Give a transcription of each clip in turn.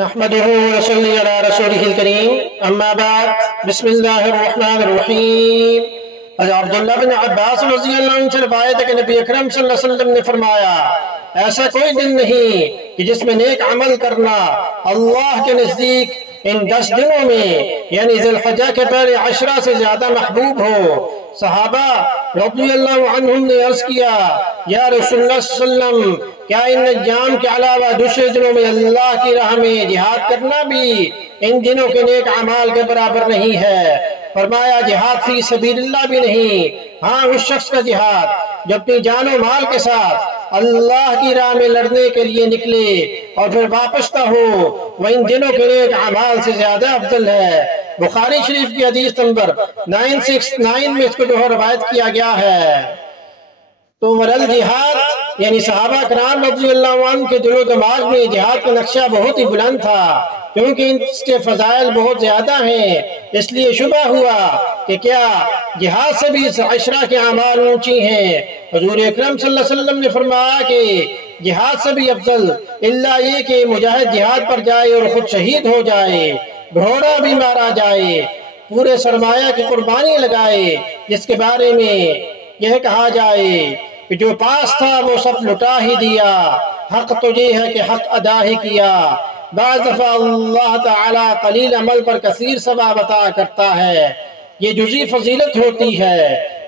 نحمده ونصلي على رسوله الكريم اما بعد بسم اللہ الرحمن الرحیم۔ عبداللہ بن عباس رضی اللہ عنہ سے روایت ہے کہ نبی اکرم صلی اللہ علیہ وسلم نے فرمایا ایسا کوئی دن نہیں کہ جس میں نیک عمل کرنا اللہ کے نزدیک ان 10 دنوں میں یعنی ذی الحجہ کے پہلے 10 سے زیادہ محبوب ہو۔ صحابہ رضی اللہ عنہم نے عرض کیا یا رسول اللہ صلی اللہ علیہ وسلم کیا ان ایام کے علاوہ دوسرے دنوں میں اللہ کی راہ میں جہاد کرنا بھی ان دنوں کے نیک اعمال کے برابر نہیں ہے؟ فرمایا جہاد فی سبیل اللہ بھی نہیں، ہاں اس شخص کا جہاد جو اپنی جان و مال کے ساتھ اللہ کی راہ میں لڑنے کے لیے نکلے اور پھر واپس نہ ہو، وہ ان دنوں کے نیک اعمال سے زیادہ افضل ہے۔ بخاری شریف کی حدیث نمبر 969 میں اس کو جو روایت کیا گیا ہے۔ تو ورل جہاد یعنی صحابہ کرام رضی اللہ عنہ کے دل و دماغ میں جہاد کا نقشہ بہت ہی بلند تھا، کیونکہ اس کے فضائل بہت زیادہ ہیں۔ اس لیے شبہ ہوا کہ کیا جہاد سے بھی 10 کے اعمال اونچی ہیں؟ حضور اکرم صلی اللہ علیہ وسلم نے فرمایا کہ جہاد سے بھی افضل اللہ یہ کہ مجاہد جہاد پر جائے اور خود شہید ہو جائے، گھوڑا بھی مارا جائے، پورے سرمایہ کی قربانی لگائے، جس کے بارے میں یہ کہا جائے کہ جو پاس تھا وہ سب لٹا ہی دیا، حق تو یہ ہے کہ حق ادا ہی کیا۔ بعض دفعہ اللہ تعالی قلیل عمل پر کثیر ثواب عطا کرتا ہے، یہ جزئی فضیلت ہوتی ہے۔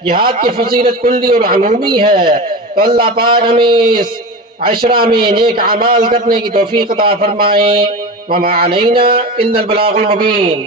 جہاد کی فضیلت کلی اور عمومی ہے، تو اللہ پاک ہمیں اس 10 میں نیک اعمال کرنے کی توفیق عطا فرمائے۔ وما علینا الا البلاغ المبین۔